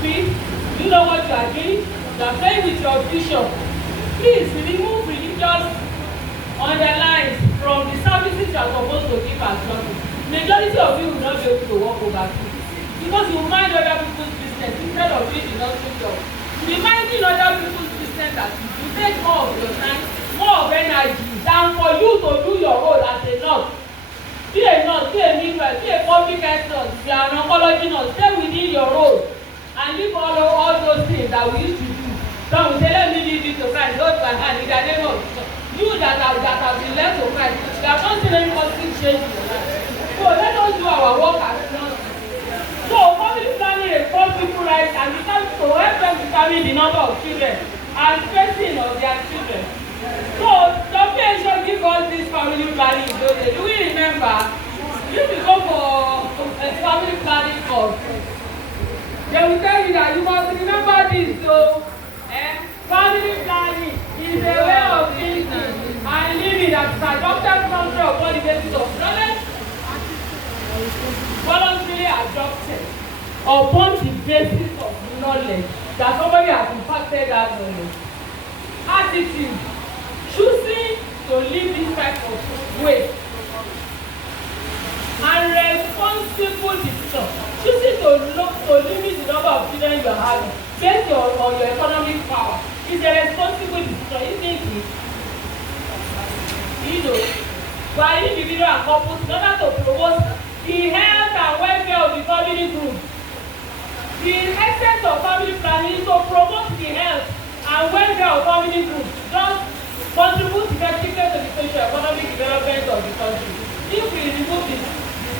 speed. You know what you are doing. You are playing with your vision. Please remove religious underlines from the services you are supposed to give as church. Majority of you will not be able to walk over to because you mind other people's business instead of doing the nurturing job. Be minding other people's business that you take more of your time, more of energy than for you to do your role as a nurse. Be a nurse, be a midwife, be a public health nurse, be an oncology nurse, stay within your role and leave all those things that we used to do. So we say, let me leave it to Christ, hold my hand in the name of Jesus. You that have been left to Christ, you have not seen any positive change in your life. So let us do our work as nurses. So family planning reforms people rights and become to help them determine the number of children and spacing of their children. So WHO give us this family planning. Do we remember? If you go for a family planning course, they will tell you that you must remember this. So family planning is a way of thinking and living that is adopted country upon the basis of knowledge, voluntarily adopted upon the basis of knowledge that somebody has impacted that knowledge. Attitude, choosing to live this type of way, and responsible decision, choosing to limit the number of children you are having based on your economic power is a responsible decision, isn't it? You know, by individual and couples in order to promote the health and welfare of the family group. The essence of family planning is to promote the health and welfare of family groups, thus contribute effectively to the socio-economic development of the country. If we remove this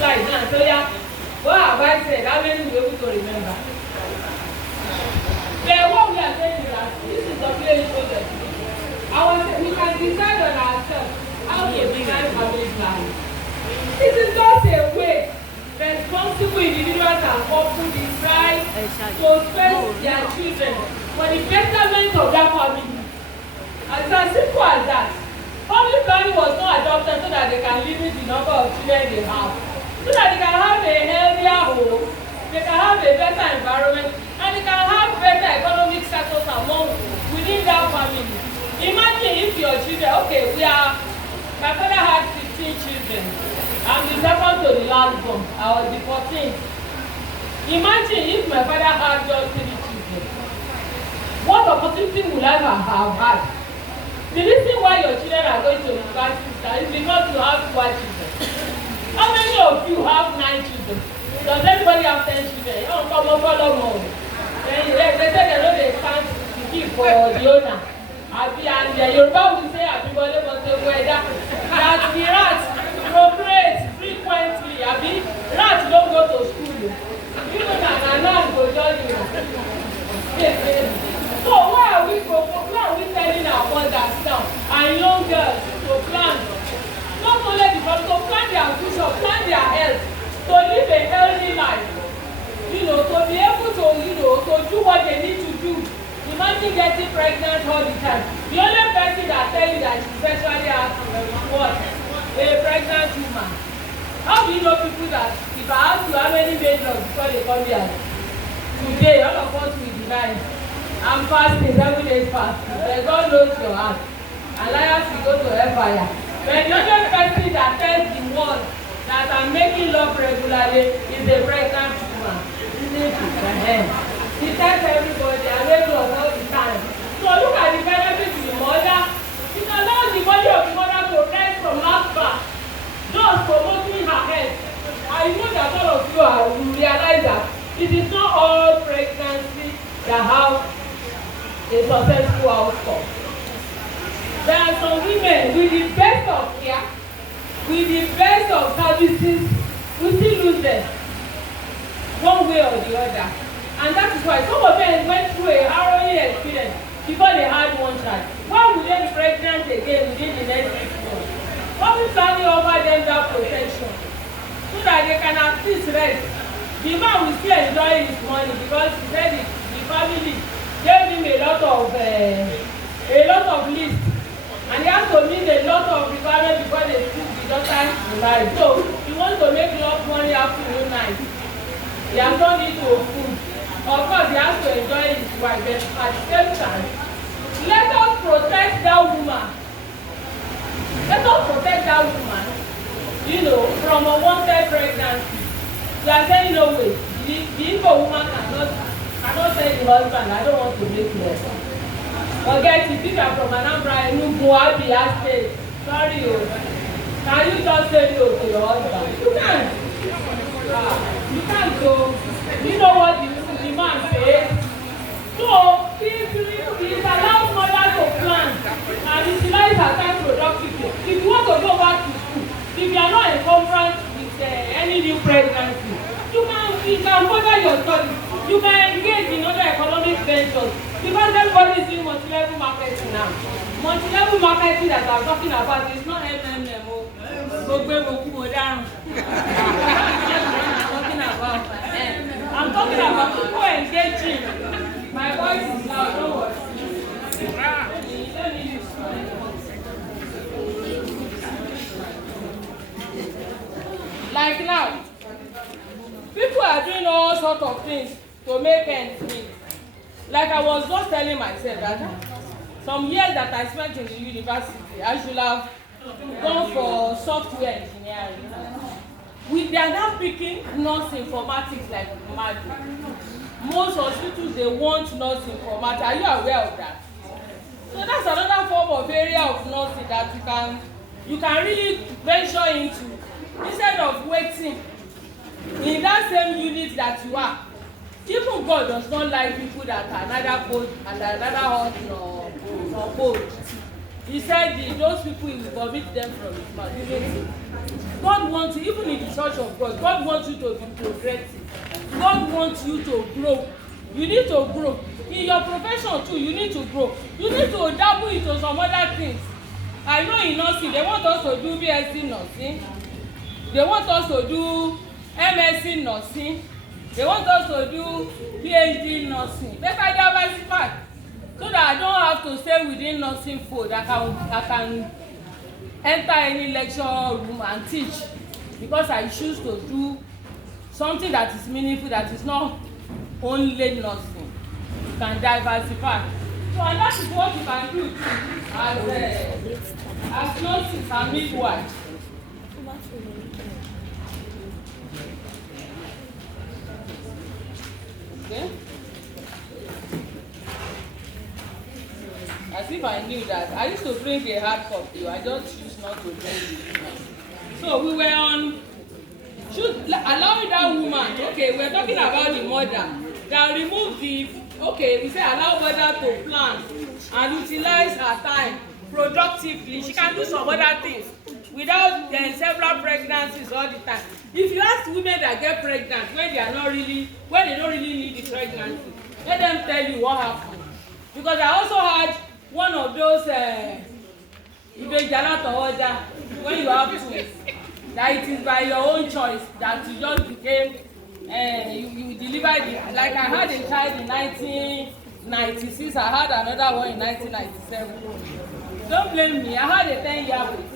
slide now, so yeah, what have I said? How many will be able to remember? Then what we are saying is that this is the way it goes. We can decide on ourselves how to design family planning. This is just a way responsible individuals and couples decide to space their children for the betterment of their family. And it's as simple as that. Family planning was not adopted so that they can limit the number of children they have, so that they can have a healthier home, they can have a better environment, and they can have better economic status among within that family. Imagine if your children, my father had 15 children. I'm the second to the last born. I was the 14th. Imagine if my father had just 3 children. What opportunity would I have had? The reason why your children are going to university is because you have 4 children. How many of you have 9 children? Does everybody have 10 children? You don't come over no more. They say they know they can't keep for the owner. And the Yoruba will say, everybody must say, that the rats procreate frequently. Rats don't go to school. Even an alarm will join you. So why are we telling our mothers now and young girls to plan? Not only the family, to plan their future, plan their health, to live a healthy life. To be able to do what they need to do. Imagine getting pregnant all the time. The only person that tell you that she's sexually active is what? A pregnant woman. How do you know people that if I ask you how many babies before they come here? Today, all of us will deny. I'm fasting, 7 days fasting. But God knows your heart. And liars will go to hellfire. But the only person that tells the world that I'm making love regularly is a pregnant woman. Isn't it? He tells everybody, I make love all the time. So look at the benefit to the mother. It allows the body of the mother to rest from birth, thus promoting her health. I know that all of you will realize that it is not all pregnancy that have a successful outcome. There are some women with the best of care, with the best of services, we still lose them one way or the other. And that is why some of them went through a harrowing experience before they had one child. Why would they be pregnant again within the next 6 months? Public planning offer them that protection so that they can at least rest. The man will still enjoy his money because he said the family gave him a lot of list, and he has to meet a lot of requirements before they put the daughter to marry. So he wants to make love money afternoon night. He has done it to food. Of course, he has to enjoy his wife, but at the same time, let us protect that woman. Let us protect that woman, from unwanted pregnancy. You are saying no way. The Igbo woman cannot tell the husband, I don't want to make love. Forget it. If you are from Anambra, Enugu, Abia State, sorry, can you just say no to your husband? You can't. You can't. So, you know what the man says? So, if he allows mother to plan and utilize her time productively, if you want to go back to school, if you are not encumbered with any new pregnancy, you can further your studies. You can engage in other economic ventures because everybody is doing multi-level marketing now. Multi-level marketing that I'm talking about is not MMM. I'm talking about people engaging. My voice is loud, don't worry. Like now, people are doing all sorts of things to make ends meet. Like I was just telling myself that some years that I spent in the university, I should have gone for software engineering. They are now picking nurse informatics like mad. Most hospitals, they want nurse informatics. Are you aware of that? So that's another form of area of nursing that you can really venture into instead of waiting in that same unit that you are. Even God does not like people that are neither cold and neither hot nor cold. He said those people, he will vomit them from his mouth. God wants you, even in the church of God, God wants you to be progressive. God wants you to grow. You need to grow. In your profession too, you need to grow. You need to dabble into some other things. I know in nursing, they want us to do BSc nursing. They want us to do MSc nursing. They want us to do PhD nursing. Better diversify so that I don't have to stay within nursing fold. I can enter any lecture room and teach because I choose to do something that is meaningful, that is not only nursing. You can diversify. So and that is what you can do as nurses and midwives. Okay? As if I knew that. I used to bring a hard copy. I just choose not to bring it. So we were on, allowing that woman, okay, we're talking about the mother, that remove the, okay, we say allow mother to plan and utilize her time productively. She can do some other things without several pregnancies all the time. If you ask women that get pregnant when they don't really need the pregnancy, let them tell you what happened. Because I also had one of those when you have twins, that it is by your own choice that you just became you delivered it. Like I had a child in 1996, I had another one in 1997. Don't blame me. I had a 10-year wait.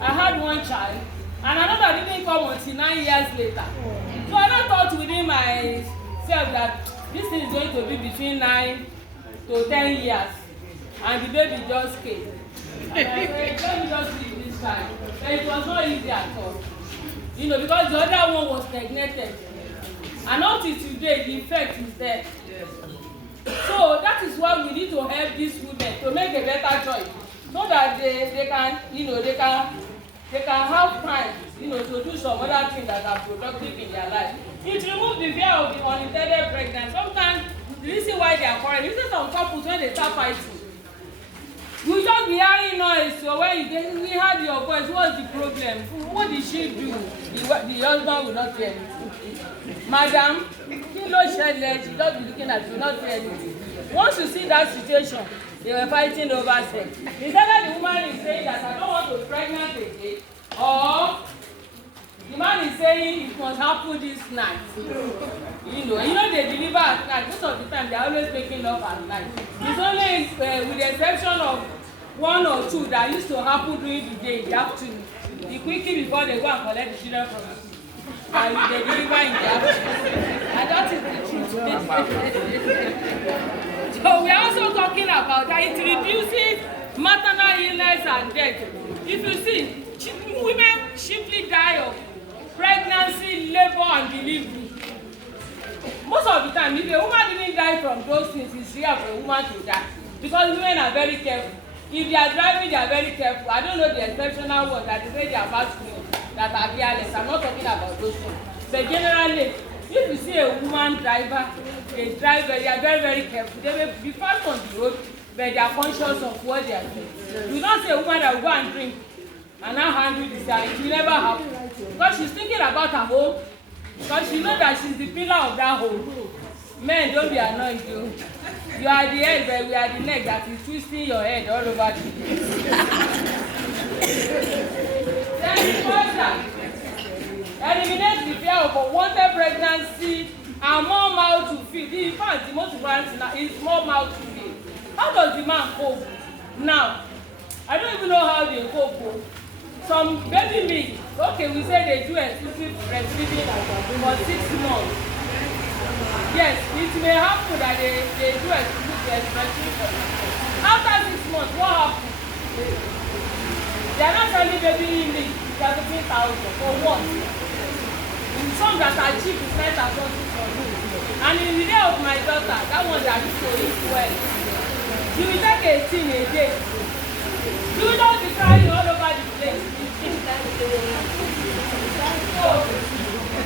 I had one child, and another didn't come until 9 years later. So I not thought within myself that this thing is going to be between 9 to 10 years, and the baby just came. And I said, let me just leave this child. And it was not easy at all. Because the other one was neglected. And until today, the effect is there. So that is why we need to help these women to make a better choice, so that they can have time, to do some other things that are productive in their life. It removes the fear of the unintended pregnancy. Sometimes the reason why they are quarreling, you see some couples when they start fighting, you just be hearing noise. So when we heard your voice, what's the problem? What did she do? The husband will not say anything. Madam, she just be looking at you, not say anything. Once you see that situation, they were fighting over sex. Instead of the woman is saying that I don't want to be pregnant again, or the man is saying it must happen this night. They deliver at night. Most of the time, they are always making love at night. It's only with the exception of 1 or 2 that used to happen during the day. They have to be quickly before they go and collect the children from the school. And they deliver in the afternoon. And that is the truth. So we are also talking about that it reduces maternal illness and death. If you see, women chiefly die of pregnancy, labor, and delivery. Most of the time, if a woman didn't die from those things, it's rare for a woman to die because women are very careful. If they are driving, they are very careful. I don't know the exceptional ones that they say they are masculine, that are fearless. I'm not talking about those things. But generally, if you see a woman driver, they are very, very careful. They may be fast on the road, but they are conscious of what they are doing. You don't see a woman that will go and drink and now handle this, and it will never happen. Because she's thinking about her home, because she knows that she's the pillar of that home. Men, don't be annoyed, you. You are the head, but we are the leg that is twisting your head all over the place. Then further, eliminate the fear of unwanted pregnancy and more mouth to feed. In fact, the most important now is more mouth to feed. How does the man cope? Now, I don't even know how they cope. Some baby milk, okay, we say they do exclusive breastfeeding for 6 months. Yes, it may happen that they do exclusive breastfeeding. After 6 months, what happens? They are not selling baby milk 17,000 for what? Some that are cheap is 9,000. And in the day of my daughter, that one that used to eat well, she will take 18 a day. You will not be crying all over the place.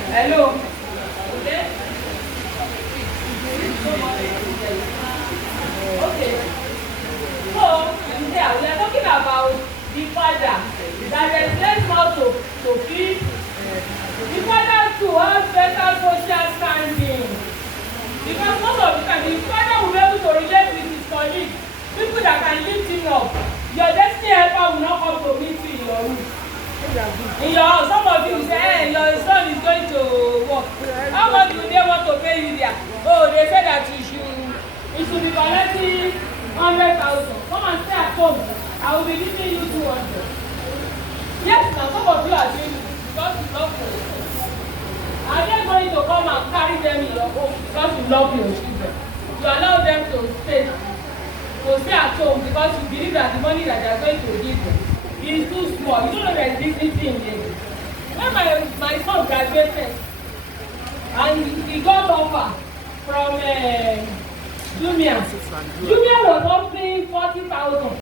Hello. Okay. Okay. So yeah, we are talking about the father that there's less mouth to feed. The father too has better social standing. Because most of the time, the father will be able to relate with his colleagues, people that can lift him up. Your destiny helper will not come to meet you in your room. In your house, some of you say, hey, your son is going to work. How much do they want to pay you there? Oh, they say that you should be collecting 100,000. Come and stay at home. I will be giving you 200. Yes, now some of you are doing it because you love your children. Are they going to come and carry them in your home because you love your children? You allow them to stay at home because you believe that the money that they are going to give them is too small. You don't know there is dignity in them. When my son graduated and he got offer from Jumia was offering 40,000.